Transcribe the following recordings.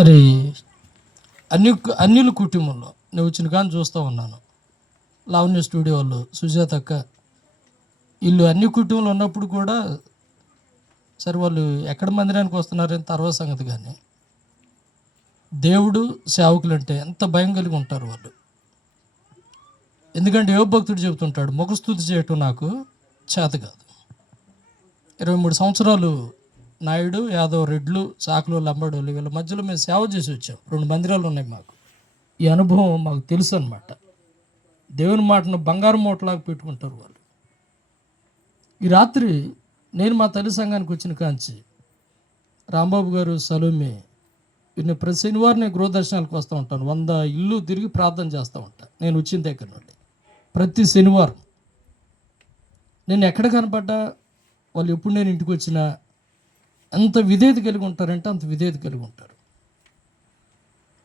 మరి అన్యుల కుటుంబంలో నేను వచ్చిన కానీ చూస్తూ ఉన్నాను. లావణ్య స్టూడియో వాళ్ళు, సుజాత అక్క, వీళ్ళు అన్ని కుటుంబంలో ఉన్నప్పుడు కూడా సరే వాళ్ళు ఎక్కడ మందిరానికి వస్తున్నారని తర్వాత సంగతి. కానీ దేవుడు సేవకులు అంటే ఎంత భయం కలిగి ఉంటారు వాళ్ళు. ఎందుకంటే యోబు భక్తుడు చెబుతుంటాడు, ముఖస్తుతి చేయటం నాకు చేత కాదు. 23 సంవత్సరాలు నాయుడు, యాదవ్, రెడ్లు, చాకులు, లంబాడోళ్ళు వీళ్ళ మధ్యలో మేము సేవ చేసి వచ్చాం. 2 మందిరాలు ఉన్నాయి మాకు. ఈ అనుభవం మాకు తెలుసు అన్నమాట. దేవుని మాటను బంగారు మూటలాగా పెట్టుకుంటారు వాళ్ళు. ఈ రాత్రి నేను మా తల్లి సంఘానికి వచ్చిన కాంచి రాంబాబు గారు, సలోమి, వీరిని ప్రతి శనివారం నేను గృహదర్శనాలకు వస్తూ ఉంటాను. 100 ఇల్లు తిరిగి ప్రార్థన చేస్తూ ఉంటాను నేను వచ్చిన దగ్గర నుండి. ప్రతి శనివారం నేను ఎక్కడ కనపడ్డా వాళ్ళు ఎప్పుడు నేను ఇంటికి వచ్చినా ఎంత విధేయత కలిగి ఉంటారంటే అంత విధేయత కలిగి ఉంటారు.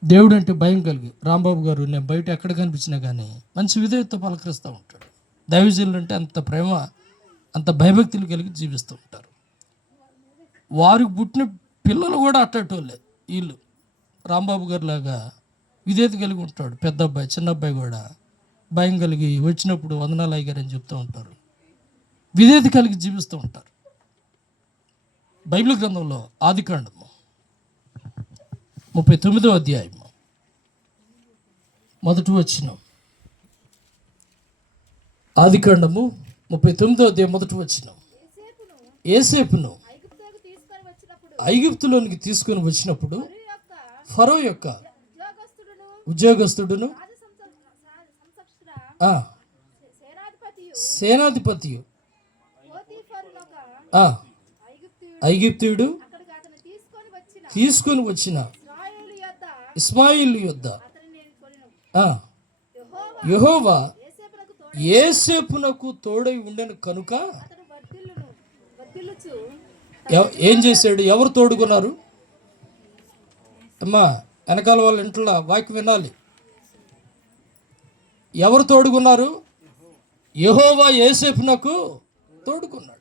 దేవుడు అంటే భయం కలిగి రాంబాబు గారు నేను బయట ఎక్కడ కనిపించినా కానీ మంచి విధేయతతో పలకరిస్తూ ఉంటాడు. దైవజనులు అంటే అంత ప్రేమ, అంత భయభక్తులు కలిగి జీవిస్తూ ఉంటారు. వారికి పుట్టిన పిల్లలు కూడా అట్టేటోళ్ళే. వీళ్ళు రాంబాబు గారు లాగా విధేయత కలిగి ఉంటాడు. పెద్ద అబ్బాయి, చిన్న అబ్బాయి కూడా భయం కలిగి వచ్చినప్పుడు వందనాలు అయ్యారని చెప్తూ ఉంటారు. విధేయత కలిగి జీవిస్తూ ఉంటారు. బైబిల్ గ్రంథంలో ఆదికాండము 39వ అధ్యాయము 1వ వచనం. ఆదికాండము 39వ అధ్యాయం 1వ వచనం. యోసేపును ఐగుప్తులోనికి తీసుకొని వచ్చినప్పుడు ఫరో యొక్క ఉద్యోగస్తుడును సేనాధిపతియు ఐగుప్తుడు తీసుకొని వచ్చిన ఇస్మాయిల్ యొద్ద యెహోవా యోసేపునకు తోడై ఉండెను కనుక ఏం చేశాడు? ఎవరు తోడుకున్నారు? అమ్మా, వెనకాల వాళ్ళ ఇంట్లో వాక్యం వినాలి. ఎవరు తోడుకున్నారు? యెహోవా యోసేపునకు తోడుకున్నాడు.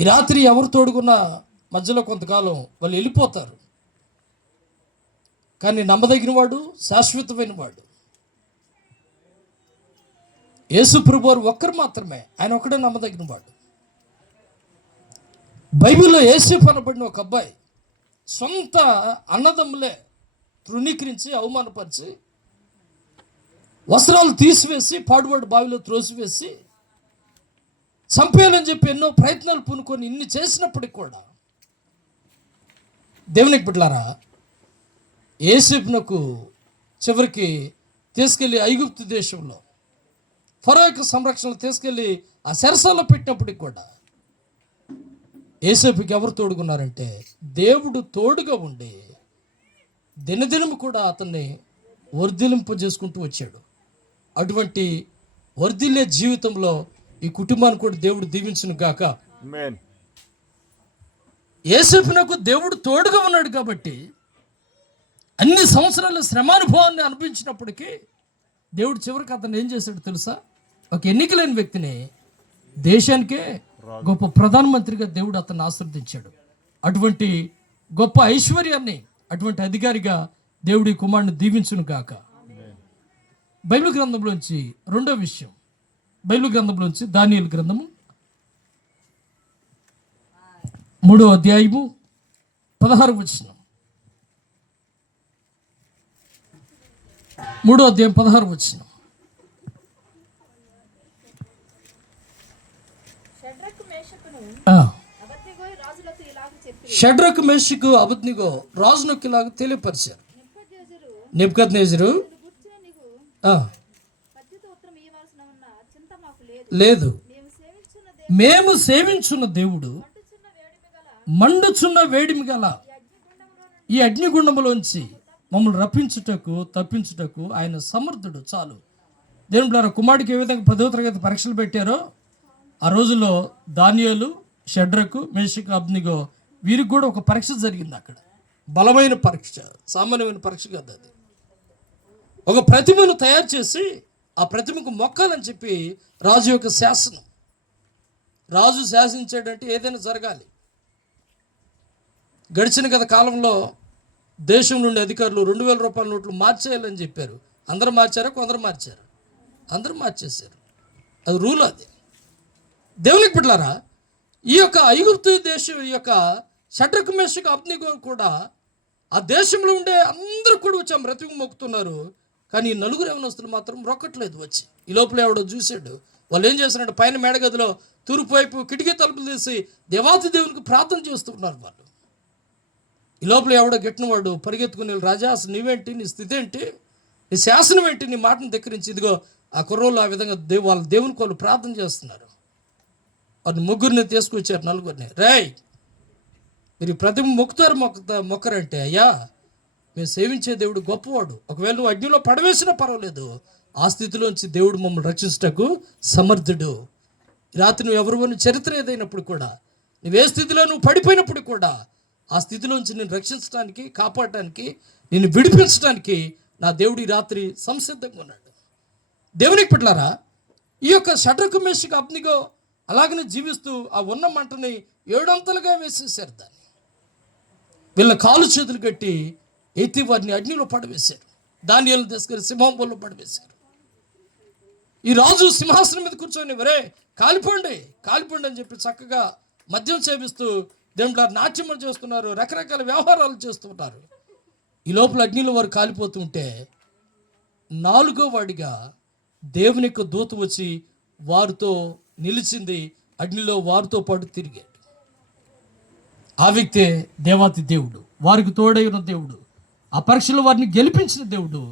ఈ రాత్రి ఎవరు తోడుకున్నా మధ్యలో కొంతకాలం వాళ్ళు వెళ్ళిపోతారు. కానీ నమ్మదగిన వాడు, శాశ్వతమైన వాడు యేసు ప్రభువారు ఒక్కరు మాత్రమే. ఆయన ఒక్కడే నమ్మదగిన వాడు. బైబిల్లో యోసేపు అనబడిన ఒక అబ్బాయి సొంత అన్నదమ్ములే తృణీకరించి, అవమానపరిచి, వస్త్రాలు తీసివేసి, పాడుబడి బావిలో త్రోసివేసి చంపేయాలని చెప్పి ఎన్నో ప్రయత్నాలు పూనుకొని ఇన్ని చేసినప్పటికి కూడా దేవునికి బిడ్డలారా, యోసేపునకు చివరికి తీసుకెళ్ళి ఐగుప్తు దేశంలో ఫరో యొక్క సంరక్షణలో తీసుకెళ్ళి ఆ చెరసాలలో పెట్టినప్పటికి కూడా యోసేపుకి ఎవరు తోడుకున్నారంటే దేవుడు తోడుగా ఉండి దినదినము కూడా అతన్ని వర్ధిలింపజేసుకుంటూ వచ్చాడు. అటువంటి వర్ధిల్లే జీవితంలో ఈ కుటుంబాన్ని కూడా దేవుడు దీవించును గాక. యోసేపునకు దేవుడు తోడుగా ఉన్నాడు కాబట్టి అన్ని సంవత్సరాల శ్రమానుభవాన్ని అనిపించినప్పటికీ దేవుడు చివరికి అతను ఏం చేశాడు తెలుసా? ఒక ఎన్నికలేని వ్యక్తిని దేశానికే గొప్ప ప్రధానమంత్రిగా దేవుడు అతన్ని ఆశీర్వదించాడు. అటువంటి గొప్ప ఐశ్వర్యాన్ని, అటువంటి అధికారిగా దేవుడి కుమారుని దీవించును గాక. బైబిల్ గ్రంథంలోంచి రెండో విషయం, బైబిల్ గ్రంథంలోంచి దానియేలు గ్రంథము 3వ అధ్యాయము 16వ వచనం. 3వ అధ్యాయం 16వ వచనం. షడ్రకు, మేషకు, అబేద్నెగో రాజునకు ఇలాగ తెలియపరిచారు. నెబుకద్నెజరు లేదు, మేము సేవించున్న దేవుడు మండుచున్న వేడిమి గల ఈ అగ్నిగుండములోంచి మమ్మల్ని రప్పించుటకు, తప్పించుటకు ఆయన సమర్థుడు. చాలు. దేవుని ద్వారా కుమారుడికి ఏ విధంగా 10వ తరగతి పరీక్షలు పెట్టారో ఆ రోజుల్లో దానియేలు, షడ్రకు, మేషకు, అబేద్నెగో వీరికి కూడా ఒక పరీక్ష జరిగింది అక్కడ. బలమైన పరీక్ష, సామాన్యమైన పరీక్ష కాదు అది. ఒక ప్రతిమను తయారు చేసి ఆ ప్రతిమకు మొక్కాలని చెప్పి రాజు యొక్క శాసనం. రాజు శాసించాడంటే ఏదైనా జరగాలి. గడిచిన గత కాలంలో దేశం నుండి అధికారులు 2000 రూపాయల నోట్లు మార్చేయాలని చెప్పారు. అందరూ మార్చారా? కొందరు మార్చారు. అందరూ మార్చేశారు. అది రూల్. అది దేవునికి బిడ్డలారా, ఈ యొక్క ఐగుప్తు దేశం ఈ యొక్క షడ్రకు మెషకు అబ్నిగో కూడా ఆ దేశంలో ఉండే అందరూ కూడా వచ్చి బ్రతికి మొక్కుతున్నారు. కానీ ఈ నలుగురు యవనస్తులు మాత్రం రొక్కట్లేదు. వచ్చి ఈ లోపల ఎవడో చూశాడు. వాళ్ళు ఏం చేస్తున్నాడు, పైన మేడగదిలో తూర్పు వైపు కిటికీ తలుపులు తీసి దేవాతి దేవునికి ప్రార్థన చేస్తున్నారు వాళ్ళు. ఈ లోపల ఎవడో గిట్టినవాడు పరిగెత్తుకుని, రాజా అసలు నీవేంటి, నీ స్థితి ఏంటి, నీ శాసనం ఏంటి, నీ మాటను దగ్గరించి, ఇదిగో ఆ కుర్రోళ్ళు ఆ విధంగా వాళ్ళ దేవునికి వాళ్ళు ప్రార్థన చేస్తున్నారు. వారిని ముగ్గురిని తీసుకొచ్చారు, నలుగురిని. రేయ్, మీరు ప్రతి మొక్కుతారు మొక్కరంటే, అయ్యా మేము సేవించే దేవుడు గొప్పవాడు, ఒకవేళ నువ్వు అగ్నిలో పడవేసినా పర్వాలేదు, ఆ స్థితిలోంచి దేవుడు మమ్మల్ని రక్షించటకు సమర్థుడు. రాత్రి నువ్వు ఎవరు చరిత్ర ఏదైనప్పుడు కూడా, నువ్వే స్థితిలో నువ్వు పడిపోయినప్పుడు కూడా, ఆ స్థితిలోంచి నేను రక్షించడానికి, కాపాడటానికి, నేను విడిపించడానికి నా దేవుడు ఈ రాత్రి సంసిద్ధంగా ఉన్నాడు. దేవునికి బిడ్డలారా, ఈ యొక్క షడ్రకు మెషకు అబ్నిగో అలాగనే జీవిస్తూ ఆ ఉన్న మంటని 7 అంతలుగా వేసేసారు. దాన్ని వీళ్ళ కాలు చేతులు కట్టి ఎత్తి వారిని అగ్నిలో పడవేశారు. దానియేలును తీసుకొని సింహంలో పడవేశారు. ఈ రాజు సింహాసనం మీద కూర్చొని, వరే కాలిపోండి కాలిపోండి అని చెప్పి చక్కగా మద్యం సేవిస్తూ దేవుళ్ళ నాట్యములు చేస్తున్నారు, రకరకాల వ్యవహారాలు చేస్తున్నారు. ఈ లోపల అగ్నిలో వారు కాలిపోతుంటే 4వ వాడిగా దేవుని యొక్క దూత వచ్చి వారితో నిలిచింది. అగ్నిలో వారితో పాటు తిరిగాడు. ఆ వ్యక్తే దేవాతి దేవుడు, వారికి తోడైన దేవుడు, ఆ పరీక్షలో వారిని గెలిపించిన దేవుడు.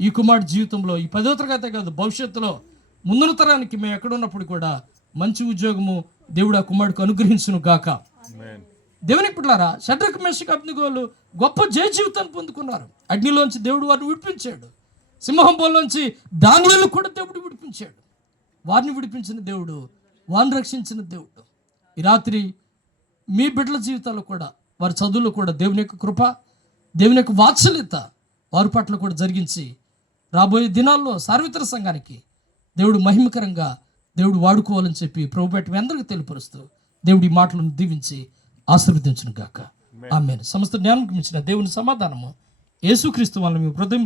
ఈ కుమారుడు జీవితంలో ఈ 10వ తరగతి కాదు, భవిష్యత్తులో ముందున తరానికి మేము ఎక్కడున్నప్పుడు కూడా మంచి ఉద్యోగము దేవుడు ఆ కుమారుడికి అనుగ్రహించును గాక. దేవునికి బిడ్డలారా, షడ్రకు మెషకు అబ్నిగోలు గొప్ప జయ జీవితాన్ని పొందుకున్నారు. అగ్నిలోంచి దేవుడు వారిని విడిపించాడు. సింహంలోంచి దానియేలును కూడా దేవుడు విడిపించాడు. వారిని విడిపించిన దేవుడు, వారిని రక్షించిన దేవుడు. ఈ రాత్రి మీ బిడ్డల జీవితాల్లో కూడా, వారి చదువులో కూడా దేవుని యొక్క కృప, దేవుని యొక్క వాత్సల్యత వారి పట్ల కూడా జరిగించి రాబోయే దినాల్లో సార్వత్రిక సంఘానికి దేవుడు మహిమకరంగా దేవుడు వాడుకోవాలని చెప్పి ప్రభు పేట మీ అందరికీ తెలియపరుస్తూ దేవుడి మాటలను దీవించి ఆశీర్వదించును గాక. ఆమేన్. సమస్త జ్ఞానంకి మించిన దేవుని సమాధానము యేసుక్రీస్తు వలన మీ హృదయంలో